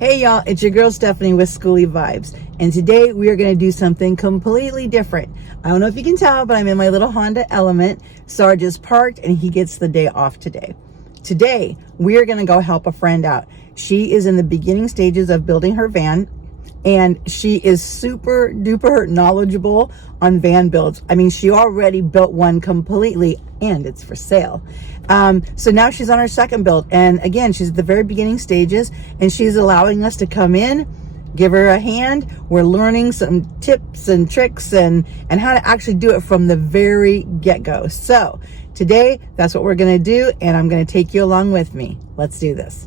Hey y'all, it's your girl Stephanie with Skoolie Vibes, and today we are going to do something completely different. I don't know if you can tell, but I'm in my little Honda Element. Sarge is parked and he gets the day off today. Today, we are going to go help a friend out. She is in the beginning stages of building her van, and she is super duper knowledgeable on van builds. I mean, she already built one completely and it's for sale. So now she's on her second build, and again, she's at the very beginning stages, and she's allowing us to come in, give her a hand. We're learning some tips and tricks and how to actually do it from the very get-go. So today, that's what we're gonna do, and I'm gonna take you along with me. Let's do this.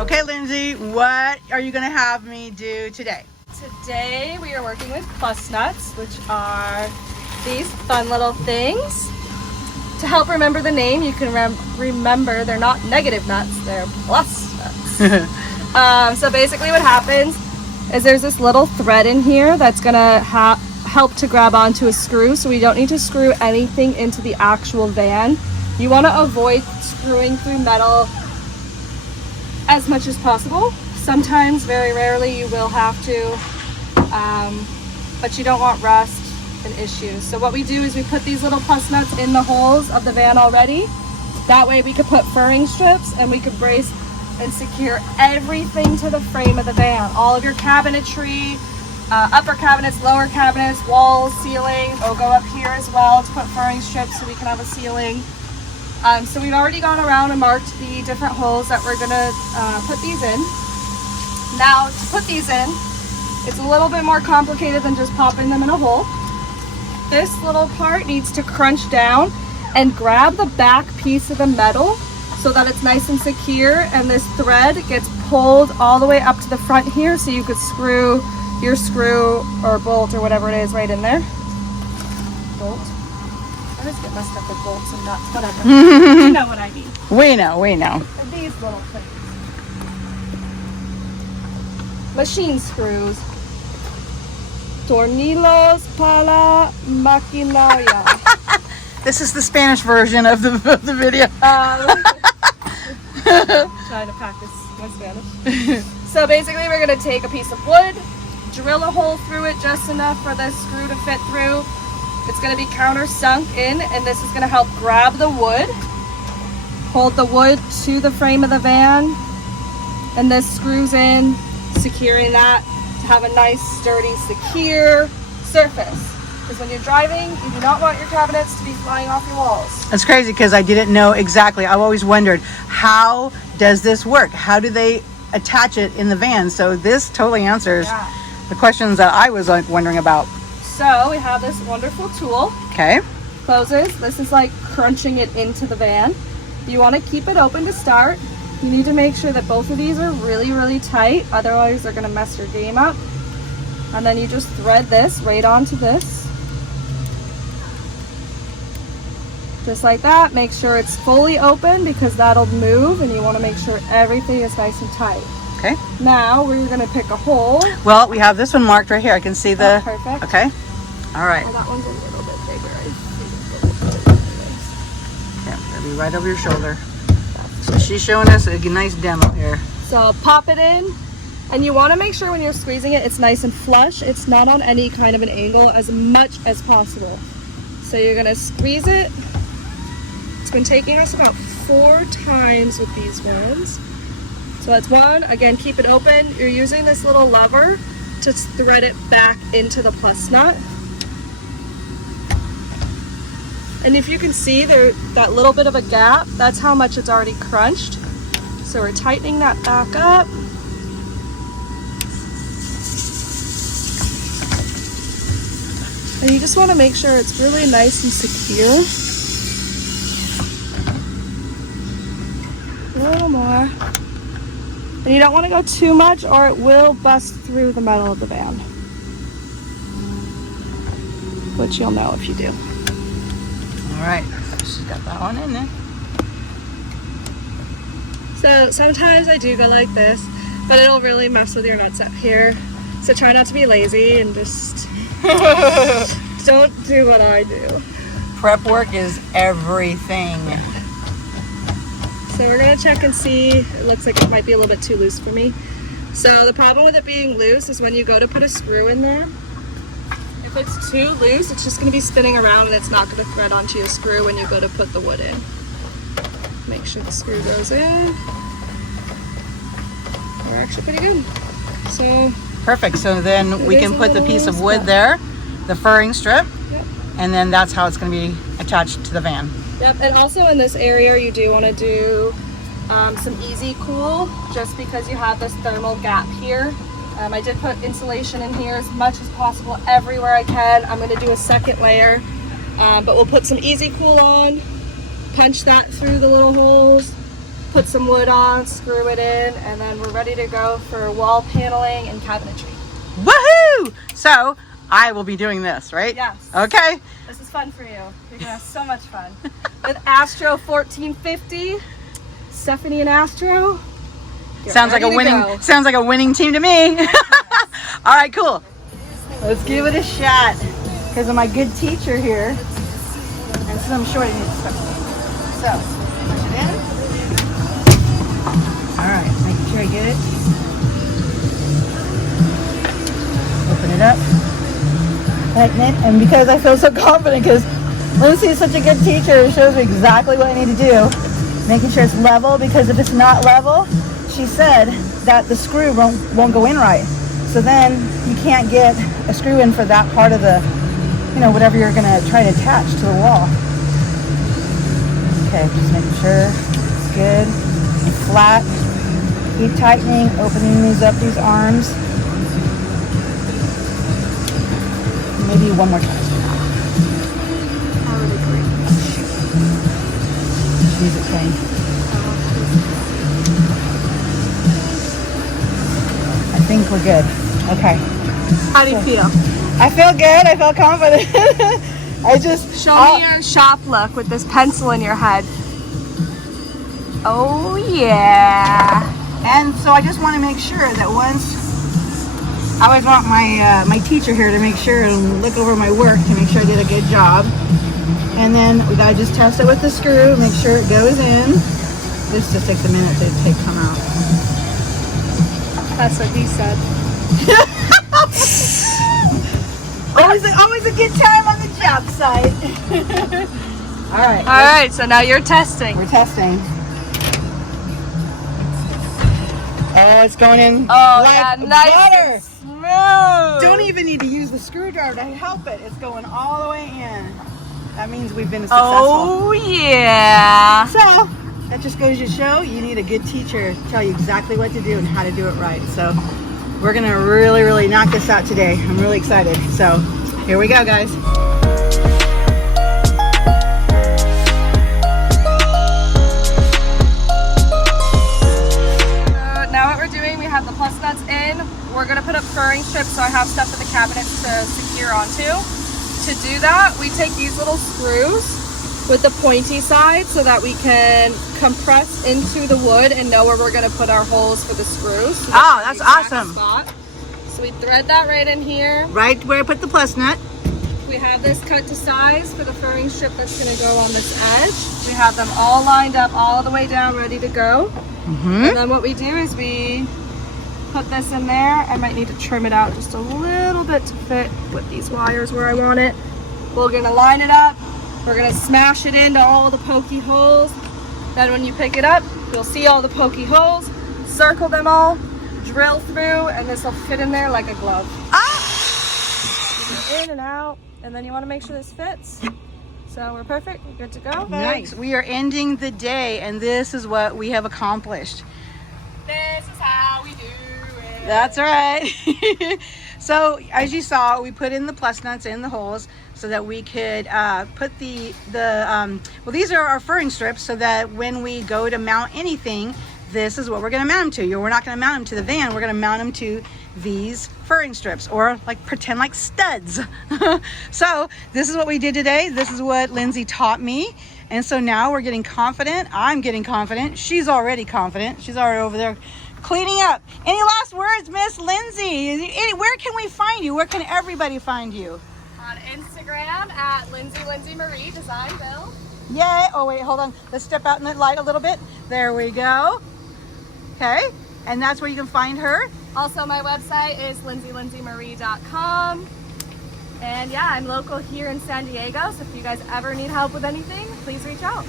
Okay, Lindsay, what are you gonna have me do today? Today we are working with plusnuts, which are these fun little things. To help remember the name, you can remember they're not negative nuts, they're plus nuts. So basically what happens is there's this little thread in here that's gonna help to grab onto a screw, so we don't need to screw anything into the actual van. You wanna avoid screwing through metal as much as possible. Sometimes, very rarely, you will have to, but you don't want rust and issues. So what we do is we put these little plus nuts in the holes of the van already. That way we could put furring strips and we could brace and secure everything to the frame of the van. All of your cabinetry, upper cabinets, lower cabinets, walls, ceiling. It'll go up here as well to put furring strips so we can have a ceiling. So we've already gone around and marked the different holes that we're gonna put these in. Now to put these in, it's a little bit more complicated than just popping them in a hole. This little part needs to crunch down and grab the back piece of the metal so that it's nice and secure, and this thread gets pulled all the way up to the front here so you could screw your screw or bolt or whatever it is right in there. Bolt. I just get messed up with bolts and nuts, whatever. You know what I mean. We know. And these little things. Machine screws. Tornillos para maquinaria. This is the Spanish version of the video. Trying to practice my Spanish. So basically we're going to take a piece of wood, drill a hole through it just enough for the screw to fit through. It's going to be countersunk in, and this is going to help grab the wood, hold the wood to the frame of the van, and this screws in, securing that to have a nice, sturdy, secure surface. Because when you're driving, you do not want your cabinets to be flying off your walls. That's crazy because I didn't know exactly. I've always wondered, how does this work? How do they attach it in the van? So this totally answers the questions that I was wondering about. So we have this wonderful tool. Okay. Closes. This is like crunching it into the van. You want to keep it open to start. You need to make sure that both of these are really, really tight. Otherwise, they're going to mess your game up. And then you just thread this right onto this. Just like that. Make sure it's fully open because that'll move, and you want to make sure everything is nice and tight. Okay. Now we're going to pick a hole. Well, we have this one marked right here. I can see the... Oh, perfect. Okay. All right. Oh, that one's a little bit bigger. Okay, it'll be right over your shoulder. So she's showing us a nice demo here. So pop it in, and you want to make sure when you're squeezing it, it's nice and flush. It's not on any kind of an angle as much as possible. So you're going to squeeze it. It's been taking us about 4 times with these ones. So that's one. Again, keep it open. You're using this little lever to thread it back into the plus nut. And if you can see there, that little bit of a gap, that's how much it's already crunched. So we're tightening that back up. And you just want to make sure it's really nice and secure. A little more. And you don't want to go too much or it will bust through the metal of the van. Which you'll know if you do. All right, she's got that one in there. So sometimes I do go like this, but it'll really mess with your nuts up here. So try not to be lazy and just don't do what I do. Prep work is everything. So we're gonna check and see. It looks like it might be a little bit too loose for me. So the problem with it being loose is when you go to put a screw in there, if it's too loose, it's just gonna be spinning around and it's not gonna thread onto your screw when you go to put the wood in. Make sure the screw goes in. We're actually pretty good. So perfect. So then we can put the piece of wood stuff there, the furring strip, Yep. and then that's how it's going to be attached to the van. Yep, and also in this area you do want to do some easy cool, just because you have this thermal gap here. I did put insulation in here as much as possible everywhere I can. I'm going to do a second layer, but we'll put some easy cool on, punch that through the little holes, put some wood on, screw it in, and then we're ready to go for wall paneling and cabinetry. Woohoo! So I will be doing this, right? Yes. Okay. This is fun for you. You're gonna have so much fun. With Astro 1450, Stephanie and Astro. Sounds like a winning. Sounds like a winning team to me. All right, cool. Let's give it a shot. Because of my good teacher here, and some shorting it. So push it in. All right, making sure I get it. Open it up. Tighten it, and because I feel so confident, because Lindsay is such a good teacher, it shows me exactly what I need to do. Making sure it's level, because if it's not level, she said that the screw won't go in right. So then you can't get a screw in for that part of the, whatever you're gonna try to attach to the wall. Okay, just making sure it's good and flat. Keep tightening, opening these arms. Maybe one more time. Already great. Music playing. I think we're good. Okay. How do you feel? I feel good. I feel confident. I just show me your shop look with this pencil in your head. Oh yeah. And so I just want to make sure that once. I always want my teacher here to make sure and look over my work to make sure I did a good job. And then we gotta just test it with the screw, make sure it goes in. This just takes a minute to come out. That's what he said. always a good time on the job site. All right. All right, so now you're testing. We're testing. Oh, it's going in. Oh, like yeah, nice butter. and smooth. Don't even need to use the screwdriver to help it. It's going all the way in. That means we've been successful. Oh, yeah. So, that just goes to show you need a good teacher to tell you exactly what to do and how to do it right. So, we're going to really, really knock this out today. I'm really excited. So, here we go, guys. The plus nuts in. We're going to put up furring strips so I have stuff for the cabinets to secure onto. To do that, we take these little screws with the pointy side so that we can compress into the wood and know where we're going to put our holes for the screws. So that's awesome. Spot. So we thread that right in here. Right where I put the plus nut. We have this cut to size for the furring strip that's going to go on this edge. We have them all lined up all the way down, ready to go. And then what we do is we put this in there. I might need to trim it out just a little bit to fit with these wires where I want it. We're gonna line it up. We're gonna smash it into all the pokey holes. Then when you pick it up, you'll see all the pokey holes. Circle them all, drill through, and this will fit in there like a glove. In and out, and then you wanna make sure this fits. So we're perfect, we're good to go. Nice. We are ending the day, and this is what we have accomplished. This is how we do it. That's right. So as you saw, we put in the plus nuts in the holes so that we could put well, these are our furring strips, so that when we go to mount anything, this is what we're going to mount them to. We're not going to mount them to the van. We're going to mount them to these furring strips, or like pretend like studs. So this is what we did today. This is what Lindsay taught me. And so now we're getting confident. I'm getting confident. She's already confident. She's already over there cleaning up. Any last words, Miss Lindsay? Where can we find you? Where can everybody find you? On Instagram at Lindsay Marie Design Build. Yay. Oh, wait, hold on. Let's step out in the light a little bit. There we go. Okay. And that's where you can find her. Also, my website is lindsaymarie.com. And yeah, I'm local here in San Diego. So if you guys ever need help with anything, please reach out.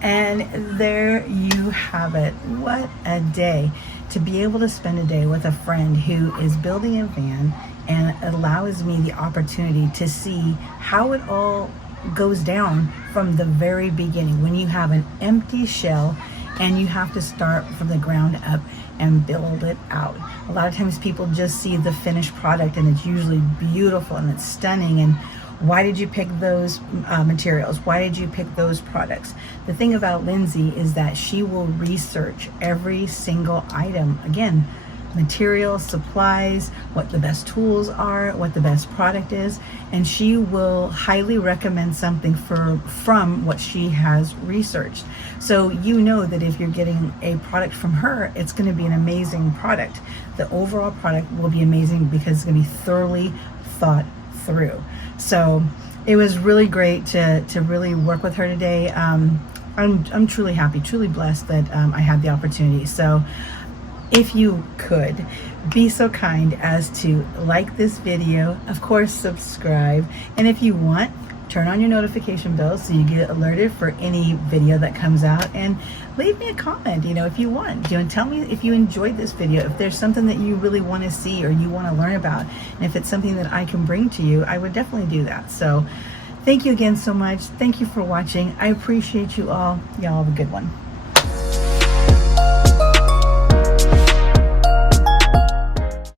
And there you have it. What a day to be able to spend a day with a friend who is building a van, and allows me the opportunity to see how it all goes down from the very beginning, when you have an empty shell and you have to start from the ground up and build it out. A lot of times people just see the finished product and it's usually beautiful and it's stunning, and why did you pick those materials? Why did you pick those products? The thing about Lindsay is that she will research every single item. Again, materials, supplies, what the best tools are, what the best product is, and she will highly recommend something from what she has researched. So you know that if you're getting a product from her, it's going to be an amazing product. The overall product will be amazing because it's going to be thoroughly thought through. So it was really great to really work with her today. I'm truly happy, truly blessed that I had the opportunity. So if you could be so kind as to like this video, of course subscribe, and if you want, turn on your notification bell so you get alerted for any video that comes out, and leave me a comment, if you want, and tell me if you enjoyed this video, if there's something that you really want to see or you want to learn about, and if it's something that I can bring to you, I would definitely do that. So thank you again so much. Thank you for watching. I appreciate you all. Y'all have a good one.